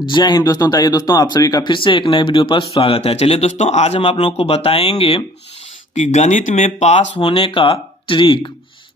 जय हिंद दोस्तों। ताइए दोस्तों, आप सभी का फिर से एक नए वीडियो पर स्वागत है। चलिए दोस्तों, आज हम आप लोगों को बताएंगे कि गणित में पास होने का ट्रिक।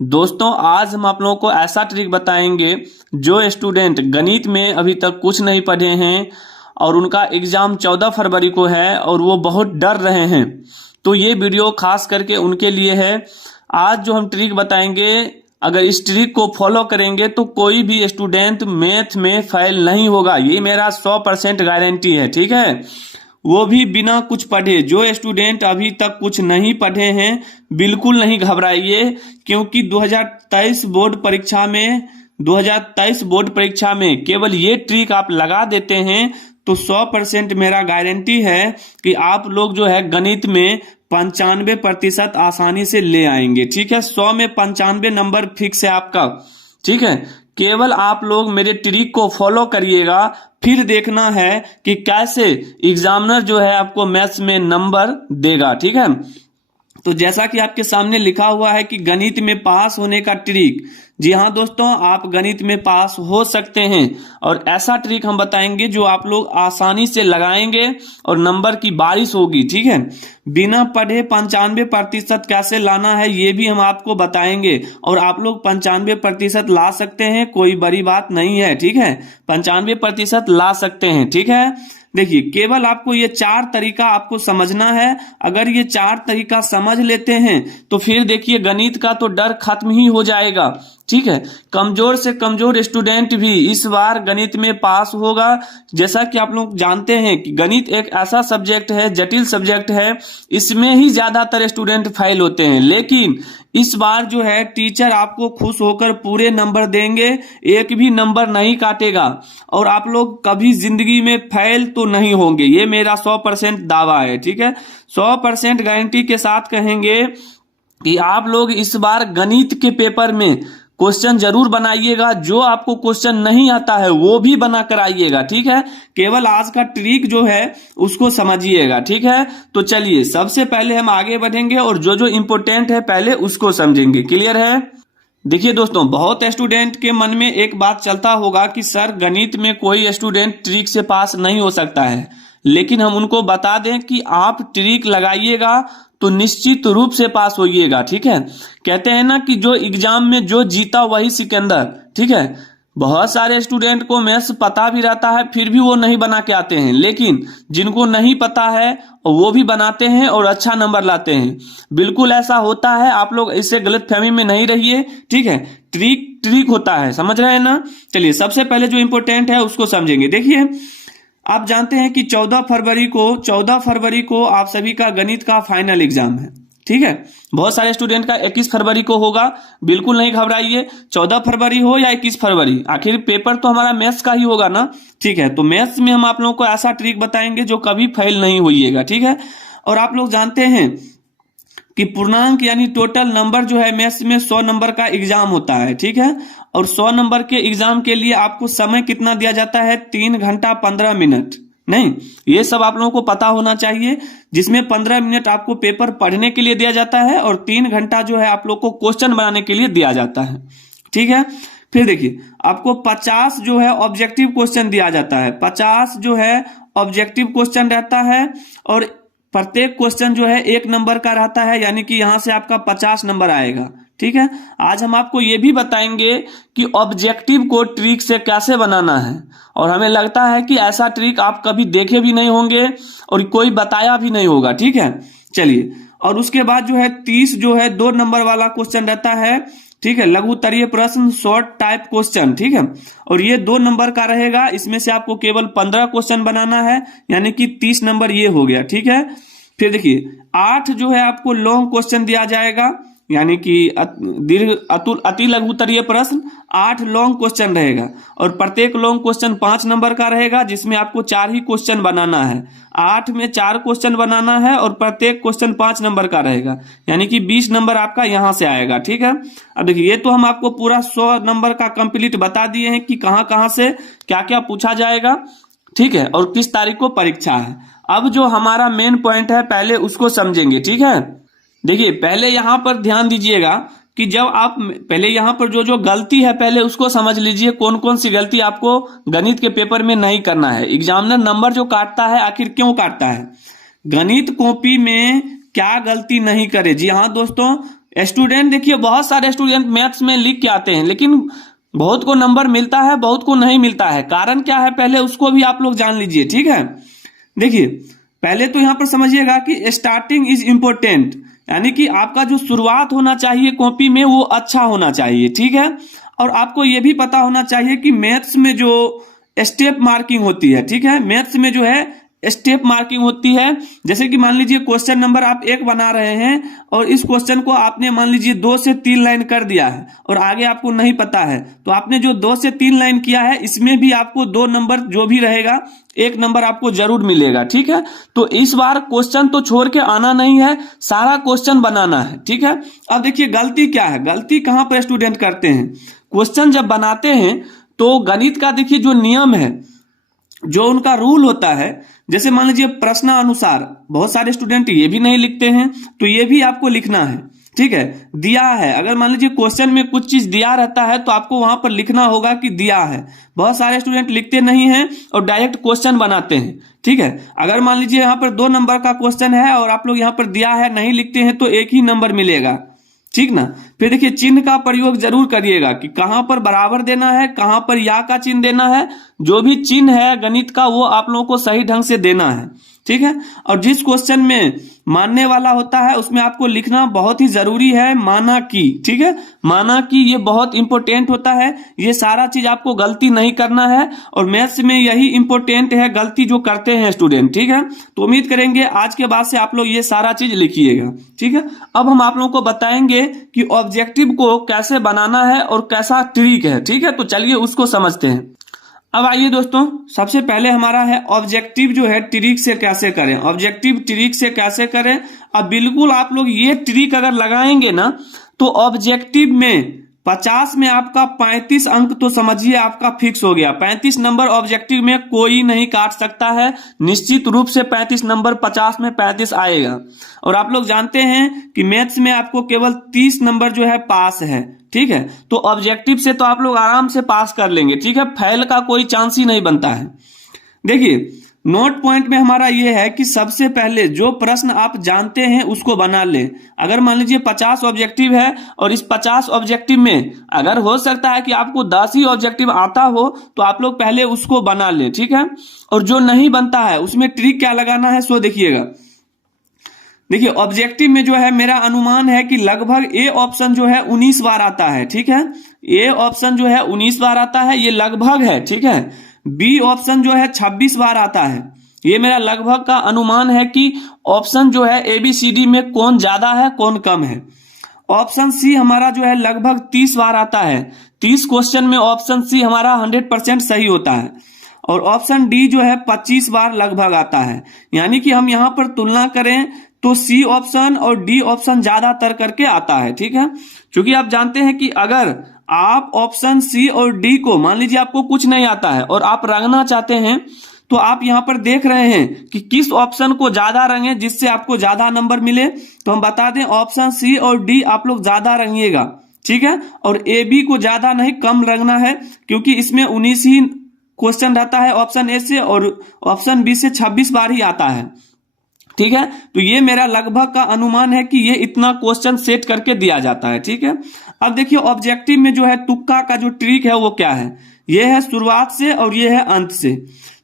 दोस्तों, आज हम आप लोगों को ऐसा ट्रिक बताएंगे जो स्टूडेंट गणित में अभी तक कुछ नहीं पढ़े हैं और उनका एग्जाम 14 फरवरी को है और वो बहुत डर रहे हैं, तो ये वीडियो खास करके उनके लिए है। आज जो हम ट्रिक बताएंगे, अगर इस ट्रिक को फॉलो करेंगे तो कोई भी स्टूडेंट मैथ में फेल नहीं होगा, ये मेरा 100% गारंटी है। ठीक है, वो भी बिना कुछ पढ़े। जो स्टूडेंट अभी तक कुछ नहीं पढ़े हैं, बिल्कुल नहीं घबराइए, क्योंकि 2023 बोर्ड परीक्षा में केवल ये ट्रिक आप लगा देते हैं तो 100% मेरा गारंटी है कि आप लोग जो है गणित में 95% आसानी से ले आएंगे। ठीक है, 100 में 95 नंबर फिक्स है आपका। ठीक है, केवल आप लोग मेरे ट्रिक को फॉलो करिएगा, फिर देखना है कि कैसे एग्जामिनर जो है आपको मैथ्स में नंबर देगा। ठीक है, तो जैसा कि आपके सामने लिखा हुआ है कि गणित में पास होने का ट्रिक। जी हाँ दोस्तों, आप गणित में पास हो सकते हैं और ऐसा ट्रिक हम बताएंगे जो आप लोग आसानी से लगाएंगे और नंबर की बारिश होगी। ठीक है, बिना पढ़े 95% कैसे लाना है ये भी हम आपको बताएंगे और आप लोग 95% ला सकते हैं, कोई बड़ी बात नहीं है। ठीक है, 95% ला सकते हैं। ठीक है, देखिए, केवल आपको ये 4 तरीका आपको समझना है। अगर ये 4 तरीका समझ लेते हैं तो फिर देखिए गणित का तो डर खत्म ही हो जाएगा। ठीक है, कमजोर से कमजोर स्टूडेंट भी इस बार गणित में पास होगा। जैसा कि आप लोग जानते हैं कि गणित एक ऐसा सब्जेक्ट है, जटिल सब्जेक्ट है, इसमें ही ज्यादातर स्टूडेंट फेल होते हैं। लेकिन इस बार जो है टीचर आपको खुश होकर पूरे नंबर देंगे, एक भी नंबर नहीं काटेगा और आप लोग कभी जिंदगी में फेल तो नहीं होंगे, ये मेरा 100% दावा है। ठीक है, 100% गारंटी के साथ कहेंगे कि आप लोग इस बार गणित के पेपर में क्वेश्चन जरूर बनाइएगा। जो आपको क्वेश्चन नहीं आता है वो भी बना कर आइएगा। ठीक है, केवल आज का ट्रिक जो है उसको समझिएगा। ठीक है, तो चलिए सबसे पहले हम आगे बढ़ेंगे और जो जो इम्पोर्टेंट है पहले उसको समझेंगे। क्लियर है? देखिए दोस्तों, बहुत स्टूडेंट के मन में एक बात चलता होगा कि सर गणित में कोई स्टूडेंट ट्रिक से पास नहीं हो सकता है, लेकिन हम उनको बता दें कि आप ट्रिक लगाइएगा तो निश्चित रूप से पास होइएगा। ठीक है, कहते हैं ना कि जो एग्जाम में जो जीता वही सिकंदर। ठीक है, बहुत सारे स्टूडेंट को मैथ्स पता भी रहता है फिर भी वो नहीं बना के आते हैं, लेकिन जिनको नहीं पता है वो भी बनाते हैं और अच्छा नंबर लाते हैं। बिल्कुल ऐसा होता है, आप लोग इससे गलतफहमी में नहीं रहिए। ठीक है, ट्रिक होता है, समझ रहे हैं ना? चलिए सबसे पहले जो इंपॉर्टेंट है उसको समझेंगे। देखिए, आप जानते हैं कि 14 फरवरी को आप सभी का गणित का फाइनल एग्जाम है। ठीक है, बहुत सारे स्टूडेंट का 21 फरवरी को होगा। बिल्कुल नहीं घबराइए, 14 फरवरी हो या 21 फरवरी, आखिर पेपर तो हमारा मैथ्स का ही होगा ना। ठीक है, तो मैथ्स में हम आप लोगों को ऐसा ट्रिक बताएंगे जो कभी फेल नहीं होइएगा। ठीक है, और आप लोग जानते हैं कि पूर्णांक यानी टोटल नंबर जो है मैथ्स में 100 नंबर का एग्जाम होता है। ठीक है, और 100 नंबर के एग्जाम के लिए आपको समय कितना दिया जाता है? 3 घंटा 15 मिनट। नहीं, ये सब आप लोगों को पता होना चाहिए, जिसमें 15 मिनट आपको पेपर पढ़ने के लिए दिया जाता है और 3 घंटा जो है आप लोग को क्वेश्चन बनाने के लिए दिया जाता है। ठीक है, फिर देखिए, आपको 50 जो है ऑब्जेक्टिव क्वेश्चन दिया जाता है। 50 जो है ऑब्जेक्टिव क्वेश्चन रहता है और प्रत्येक क्वेश्चन जो है 1 नंबर का रहता है, यानी कि यहां से आपका 50 नंबर आएगा। ठीक है, आज हम आपको ये भी बताएंगे कि ऑब्जेक्टिव को ट्रिक से कैसे बनाना है, और हमें लगता है कि ऐसा ट्रिक आप कभी देखे भी नहीं होंगे और कोई बताया भी नहीं होगा। ठीक है, चलिए, और उसके बाद जो है 30 जो है 2 नंबर वाला क्वेश्चन रहता है। ठीक है, लघु उत्तरीय प्रश्न, शॉर्ट टाइप क्वेश्चन। ठीक है, और ये 2 नंबर का रहेगा, इसमें से आपको केवल 15 क्वेश्चन बनाना है, यानी कि 30 नंबर ये हो गया। ठीक है, फिर देखिए 8 जो है आपको लॉन्ग क्वेश्चन दिया जाएगा, यानी कि अति लघु उत्तरीय प्रश्न, 8 लॉन्ग क्वेश्चन रहेगा और प्रत्येक लॉन्ग क्वेश्चन 5 नंबर का रहेगा, जिसमें आपको 4 ही क्वेश्चन बनाना है। 8 में 4 क्वेश्चन बनाना है और प्रत्येक क्वेश्चन 5 नंबर का रहेगा, यानी कि 20 नंबर आपका यहां से आएगा। ठीक है, अब देखिए, ये तो हम आपको पूरा 100 नंबर का कंप्लीट बता दिए हैं कि कहां कहां से क्या क्या पूछा जाएगा। ठीक है, और किस तारीख को परीक्षा है। अब जो हमारा मेन पॉइंट है पहले उसको समझेंगे। ठीक है, देखिए, पहले यहां पर ध्यान दीजिएगा कि जब आप पहले यहां पर जो जो गलती है पहले उसको समझ लीजिए, कौन कौन सी गलती आपको गणित के पेपर में नहीं करना है। एग्जामिनर नंबर जो काटता है आखिर क्यों काटता है, गणित कॉपी में क्या गलती नहीं करे। जी हाँ दोस्तों, स्टूडेंट देखिए बहुत सारे स्टूडेंट मैथ्स में लिख के आते हैं, लेकिन बहुत को नंबर मिलता है, बहुत को नहीं मिलता है। कारण क्या है पहले उसको भी आप लोग जान लीजिए, ठीक है। देखिए पहले तो यहां पर समझिएगा कि स्टार्टिंग इज इंपॉर्टेंट, यानी कि आपका जो शुरुआत होना चाहिए कॉपी में वो अच्छा होना चाहिए, ठीक है। और आपको ये भी पता होना चाहिए कि मैथ्स में जो स्टेप मार्किंग होती है, ठीक है, मैथ्स में जो है स्टेप मार्किंग होती है। जैसे कि मान लीजिए क्वेश्चन नंबर आप 1 बना रहे हैं और इस क्वेश्चन को आपने मान लीजिए 2 से 3 लाइन कर दिया है और आगे आपको नहीं पता है, तो आपने जो 2 से 3 लाइन किया है इसमें भी आपको 2 नंबर जो भी रहेगा 1 नंबर आपको जरूर मिलेगा, ठीक है। तो इस बार क्वेश्चन तो छोड़ के आना नहीं है, सारा क्वेश्चन बनाना है, ठीक है। अब देखिए गलती क्या है, गलती कहां पर स्टूडेंट करते हैं। क्वेश्चन जब बनाते हैं तो गणित का देखिए जो नियम है, जो उनका रूल होता है, जैसे मान लीजिए प्रश्नानुसार, बहुत सारे स्टूडेंट ये भी नहीं लिखते हैं, तो ये भी आपको लिखना है, ठीक है। दिया है, अगर मान लीजिए क्वेश्चन में कुछ चीज दिया रहता है तो आपको वहां पर लिखना होगा कि दिया है। बहुत सारे स्टूडेंट लिखते नहीं हैं और डायरेक्ट क्वेश्चन बनाते हैं, ठीक है। अगर मान लीजिए यहाँ पर 2 नंबर का क्वेश्चन है और आप लोग यहाँ पर दिया है नहीं लिखते हैं तो 1 ही नंबर मिलेगा, ठीक ना। फिर देखिए चिन्ह का प्रयोग जरूर करिएगा कि कहां पर बराबर देना है, कहां पर या का चिन्ह देना है। जो भी चिन्ह है गणित का वो आप लोगों को सही ढंग से देना है, ठीक है। और जिस क्वेश्चन में मानने वाला होता है उसमें आपको लिखना बहुत ही जरूरी है, माना कि, ठीक है, माना कि ये बहुत इंपॉर्टेंट होता है। ये सारा चीज आपको गलती नहीं करना है और मैथ्स में यही इंपॉर्टेंट है, गलती जो करते हैं स्टूडेंट, ठीक है। तो उम्मीद करेंगे आज के बाद से आप लोग ये सारा चीज लिखिएगा, ठीक है। अब हम आप लोगों को बताएंगे कि ऑब्जेक्टिव को कैसे बनाना है और कैसा ट्रिक है, ठीक है। तो चलिए उसको समझते हैं। अब आइए दोस्तों, सबसे पहले हमारा है ऑब्जेक्टिव जो है ट्रिक से कैसे करें, ऑब्जेक्टिव ट्रिक से कैसे करें। अब बिल्कुल आप लोग ये ट्रिक अगर लगाएंगे ना तो ऑब्जेक्टिव में 50 में आपका 35 अंक तो समझिए आपका फिक्स हो गया। 35 नंबर ऑब्जेक्टिव में कोई नहीं काट सकता है, निश्चित रूप से 35 नंबर 50 में 35 आएगा। और आप लोग जानते हैं कि मैथ्स में आपको केवल 30 नंबर जो है पास है, ठीक है। तो ऑब्जेक्टिव से तो आप लोग आराम से पास कर लेंगे, ठीक है, फेल का कोई चांस ही नहीं बनता है। देखिए नोट पॉइंट में हमारा ये है कि सबसे पहले जो प्रश्न आप जानते हैं उसको बना लें। अगर मान लीजिए 50 ऑब्जेक्टिव है और इस 50 ऑब्जेक्टिव में अगर हो सकता है कि आपको 10 ही ऑब्जेक्टिव आता हो तो आप लोग पहले उसको बना लें, ठीक है। और जो नहीं बनता है उसमें ट्रिक क्या लगाना है सो देखिएगा। देखिए ऑब्जेक्टिव में जो है मेरा अनुमान है कि लगभग ए ऑप्शन जो है 19 बार आता है, ठीक है। ए ऑप्शन जो है 19 बार आता है, ये लगभग है, ठीक है। बी ऑप्शन जो है 26 बार आता है, ये मेरा लगभग का अनुमान है कि ऑप्शन जो है ABCD में कौन ज्यादा है कौन कम है। ऑप्शन सी हमारा जो है लगभग 30 बार आता है, 30 क्वेश्चन में ऑप्शन सी हमारा 100% सही होता है। और ऑप्शन डी जो है 25 बार लगभग आता है। यानी कि हम यहां पर तुलना करें तो सी ऑप्शन और डी ऑप्शन ज्यादातर करके आता है, ठीक है। क्योंकि आप जानते हैं कि अगर आप ऑप्शन सी और डी को, मान लीजिए आपको कुछ नहीं आता है और आप रंगना चाहते हैं, तो आप यहां पर देख रहे हैं कि किस ऑप्शन को ज्यादा रंगे जिससे आपको ज्यादा नंबर मिले। तो हम बता दें ऑप्शन सी और डी आप लोग ज्यादा रंगिएगा, ठीक है। और ए बी को ज्यादा नहीं कम रंगना है, क्योंकि इसमें 19 ही क्वेश्चन रहता है ऑप्शन ए से और ऑप्शन बी से 26 बार ही आता है, ठीक है। तो ये मेरा लगभग का अनुमान है कि ये इतना क्वेश्चन सेट करके दिया जाता है, ठीक है। अब देखिए ऑब्जेक्टिव में जो है तुक्का का जो ट्रिक है वो क्या है, ये है शुरुआत से और ये है अंत से।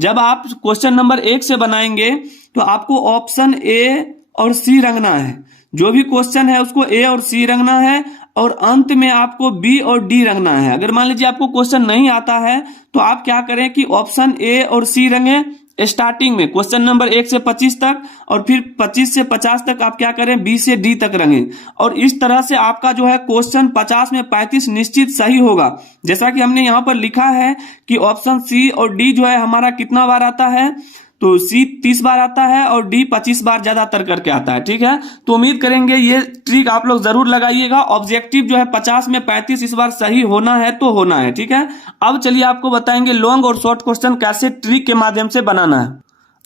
जब आप क्वेश्चन नंबर 1 से बनाएंगे तो आपको ऑप्शन ए और सी रंगना है, जो भी क्वेश्चन है उसको ए और सी रंगना है, और अंत में आपको बी और डी रंगना है। अगर मान लीजिए आपको क्वेश्चन नहीं आता है तो आप क्या करें कि ऑप्शन ए और सी रंगे स्टार्टिंग में क्वेश्चन नंबर 1 से 25 तक, और फिर 25 से 50 तक आप क्या करें बी से डी तक रंगे। और इस तरह से आपका जो है क्वेश्चन 50 में 35 निश्चित सही होगा। जैसा कि हमने यहाँ पर लिखा है कि ऑप्शन सी और डी जो है हमारा कितना बार आता है, तो सी 30 बार आता है और डी 25 बार ज्यादातर करके आता है, ठीक है। तो उम्मीद करेंगे ये ट्रिक आप लोग जरूर लगाइएगा। ऑब्जेक्टिव जो है 50 में 35 इस बार सही होना है तो होना है, ठीक है। अब चलिए आपको बताएंगे लॉन्ग और शॉर्ट क्वेश्चन कैसे ट्रिक के माध्यम से बनाना है।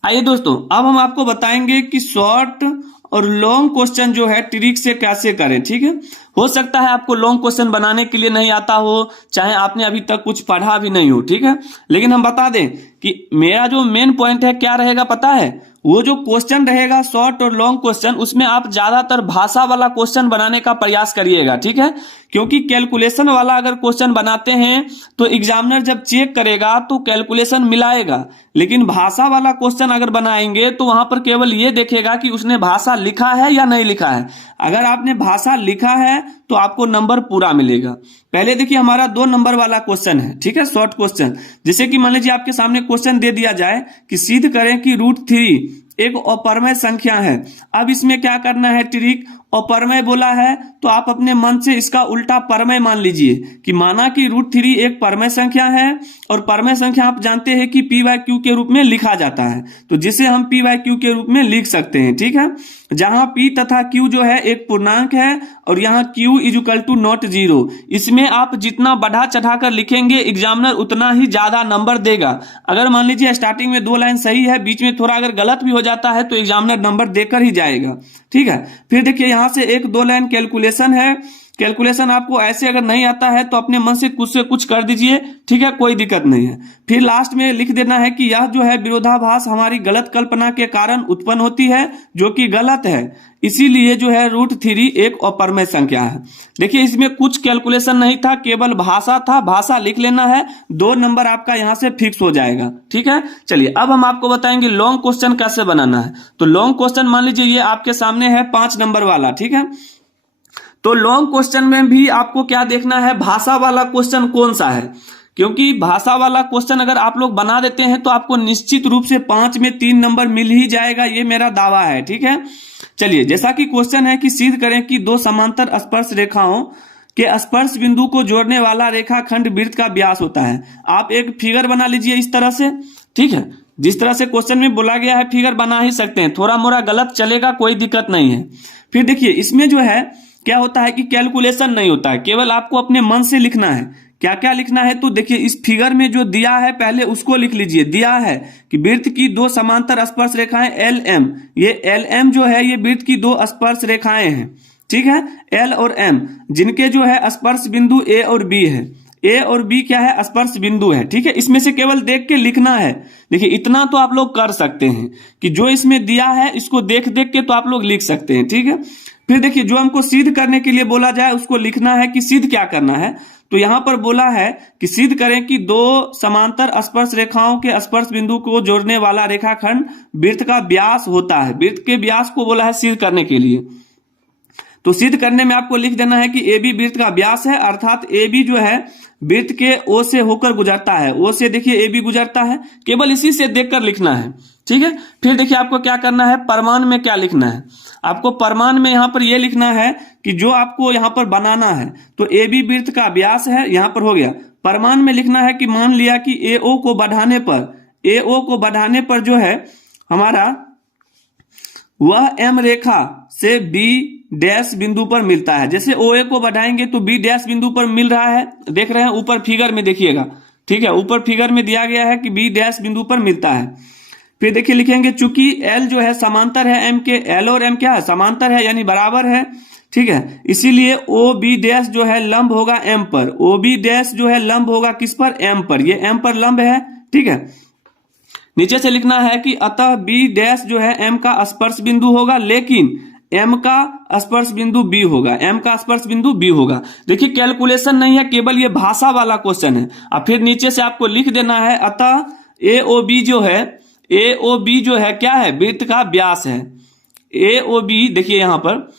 आइए दोस्तों, अब हम आपको बताएंगे कि शॉर्ट और लॉन्ग क्वेश्चन जो है ट्रिक से कैसे करें। ठीक है, हो सकता है आपको लॉन्ग क्वेश्चन बनाने के लिए नहीं आता हो, चाहे आपने अभी तक कुछ पढ़ा भी नहीं हो। ठीक है, लेकिन हम बता दें कि मेरा जो मेन पॉइंट है क्या रहेगा पता है, वो जो क्वेश्चन रहेगा शॉर्ट और लॉन्ग क्वेश्चन, उसमें आप ज्यादातर भाषा वाला क्वेश्चन बनाने का प्रयास करिएगा। ठीक है, क्योंकि कैलकुलेशन वाला अगर क्वेश्चन बनाते हैं तो एग्जामिनर जब चेक करेगा तो कैलकुलेशन मिलाएगा, लेकिन भाषा वाला क्वेश्चन अगर बनाएंगे तो वहां पर केवल ये देखेगा कि उसने भाषा लिखा है या नहीं लिखा है। अगर आपने भाषा लिखा है तो आपको नंबर पूरा मिलेगा। पहले देखिए हमारा 2 नंबर वाला क्वेश्चन है। ठीक है, शॉर्ट क्वेश्चन, जैसे कि मान लीजिए आपके सामने क्वेश्चन दे दिया जाए कि सिद्ध करें कि √3 एक अपरमय संख्या है। अब इसमें क्या करना है ट्रिक, अपरमय बोला है तो आप अपने मन से इसका उल्टा परमय मान लीजिए कि माना कि √3 एक परमय संख्या है और परमय संख्या आप जानते हैं कि p/q के रूप में लिखा जाता है, तो जिसे हम p/q के रूप में लिख सकते हैं। ठीक है, जहां p तथा q जो है एक पूर्णांक है और यहाँ q = ≠0। इसमें आप जितना बढ़ा चढ़ाकर लिखेंगे एग्जामिनर उतना ही ज्यादा नंबर देगा। अगर मान लीजिए स्टार्टिंग में 2 लाइन सही है, बीच में थोड़ा अगर गलत भी हो जाता है तो एग्जामिनर नंबर देकर ही जाएगा। ठीक है, फिर देखिए यहां से 1-2 लाइन कैलकुलेशन है। कैलकुलेशन आपको ऐसे अगर नहीं आता है तो अपने मन से कुछ कर दीजिए। ठीक है, कोई दिक्कत नहीं है। फिर लास्ट में लिख देना है कि यह जो है विरोधाभास हमारी गलत कल्पना के कारण उत्पन्न होती है, जो कि गलत है, इसीलिए जो है √3 एक अपरमय संख्या है। देखिए इसमें कुछ कैलकुलेशन नहीं था, केवल भाषा था, भाषा लिख लेना है, 2 नंबर आपका यहां से फिक्स हो जाएगा। ठीक है, चलिए अब हम आपको बताएंगे लॉन्ग क्वेश्चन कैसे बनाना है। तो लॉन्ग क्वेश्चन मान लीजिए ये आपके सामने है 5 नंबर वाला। ठीक है, तो लॉन्ग क्वेश्चन में भी आपको क्या देखना है, भाषा वाला क्वेश्चन कौन सा है, क्योंकि भाषा वाला क्वेश्चन अगर आप लोग बना देते हैं तो आपको निश्चित रूप से 5 में 3 नंबर मिल ही जाएगा, ये मेरा दावा है। ठीक है, चलिए जैसा कि क्वेश्चन है कि सिद्ध करें कि 2 समांतर स्पर्श रेखाओं के स्पर्श बिंदु को जोड़ने वाला रेखाखंड वृत्त का व्यास होता है। आप एक फिगर बना लीजिए इस तरह से। ठीक है, जिस तरह से क्वेश्चन में बोला गया है फिगर बना ही सकते हैं, थोड़ा मोड़ा गलत चलेगा, कोई दिक्कत नहीं है। फिर देखिए इसमें जो है क्या होता है कि कैलकुलेशन नहीं होता है, केवल आपको अपने मन से लिखना है। क्या क्या लिखना है तो देखिए इस फिगर में जो दिया है पहले उसको लिख लीजिए। दिया है कि वृत्त की 2 समांतर स्पर्श रेखाएं LM, ये LM जो है ये वृत्त की 2 स्पर्श रेखाएं हैं। ठीक है, L और M, जिनके जो है स्पर्श बिंदु A और B है। A और B क्या है, स्पर्श बिंदु है। ठीक है, इसमें से केवल देख के लिखना है। देखिए इतना तो आप लोग कर सकते हैं कि जो इसमें दिया है इसको देख देख के तो आप लोग लिख सकते हैं। ठीक है, फिर देखिए जो हमको सिद्ध करने के लिए बोला जाए उसको लिखना है कि सिद्ध क्या करना है। तो यहां पर बोला है कि सिद्ध करें कि 2 समांतर स्पर्श रेखाओं के स्पर्श बिंदु को जोड़ने वाला रेखाखंड वृत्त का व्यास होता है। वृत्त के व्यास को बोला है सिद्ध करने के लिए। तो सिद्ध करने में आपको लिख देना है कि AB वृत्त का व्यास है, अर्थात AB जो है वृत्त के O से होकर गुजरता है। O से देखिए AB गुजरता है, केवल इसी से देखकर लिखना है। ठीक है, फिर देखिए आपको क्या करना है, परमान में क्या लिखना है। आपको परमान में यहां पर यह लिखना है कि जो आपको यहां पर बनाना है तो AB वृत्त का व्यास है, यहां पर हो गया। परमान में लिखना है कि मान लिया कि AO को बढ़ाने पर जो है हमारा वह M रेखा से B' बिंदु पर मिलता है। जैसे OA को बढ़ाएंगे तो B' बिंदु पर मिल रहा है, देख रहे हैं ऊपर फिगर में देखिएगा। ठीक है, ऊपर फिगर में दिया गया है कि B' बिंदु पर मिलता है। फिर देखिए लिखेंगे चूंकि L जो है समांतर है M के, L और M क्या है, समांतर है यानी बराबर है। ठीक है, इसीलिए OB' जो है लंब होगा M पर। OB' जो है लंब होगा किस पर, M पर। ये M पर लंब है। ठीक है, नीचे से लिखना है कि अतः B' जो है M का स्पर्श बिंदु होगा, लेकिन M का स्पर्श बिंदु B होगा। M का स्पर्श बिंदु B होगा। देखिए कैलकुलेशन नहीं है, केवल ये भाषा वाला क्वेश्चन है। अब फिर नीचे से आपको लिख देना है अतः AOB जो है क्या है, वृत्त का व्यास है। AOB देखिए यहां पर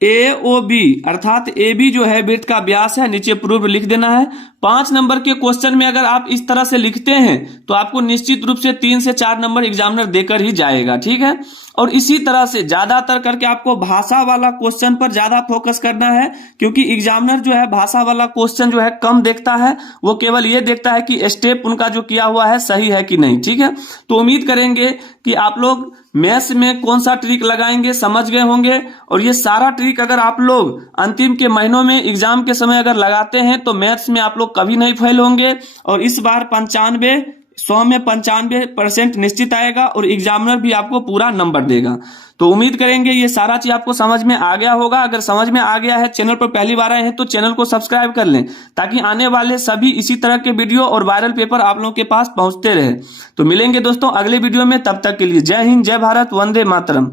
AOB अर्थात AB जो है वृत्त का व्यास है, नीचे प्रूफ लिख देना है। 5 नंबर के क्वेश्चन में अगर आप इस तरह से लिखते हैं तो आपको निश्चित रूप से 3 से 4 नंबर एग्जामिनर देकर ही जाएगा। ठीक है, और इसी तरह से ज्यादातर करके आपको भाषा वाला क्वेश्चन पर ज्यादा फोकस करना है, क्योंकि एग्जामिनर जो है भाषा वाला क्वेश्चन जो है कम देखता है, वो केवल ये देखता है कि स्टेप उनका जो किया हुआ है सही है कि नहीं। ठीक है, तो उम्मीद करेंगे कि आप लोग मैथ्स में कौन सा ट्रिक लगाएंगे समझ गए होंगे, और ये सारा ट्रिक अगर आप लोग अंतिम के महीनों में एग्जाम के समय अगर लगाते हैं तो मैथ्स में आप लोग कभी नहीं फेल होंगे। और इस बार 95 100 में 95% निश्चित आएगा और एग्जामिनर भी आपको पूरा नंबर देगा। तो उम्मीद करेंगे ये सारा चीज आपको समझ में आ गया होगा। अगर समझ में आ गया है, चैनल पर पहली बार आए हैं तो चैनल को सब्सक्राइब कर लें, ताकि आने वाले सभी इसी तरह के वीडियो और वायरल पेपर आप लोगों के पास पहुंचते रहे। तो मिलेंगे दोस्तों अगले वीडियो में, तब तक के लिए जय हिंद, जय भारत, वंदे मातरम।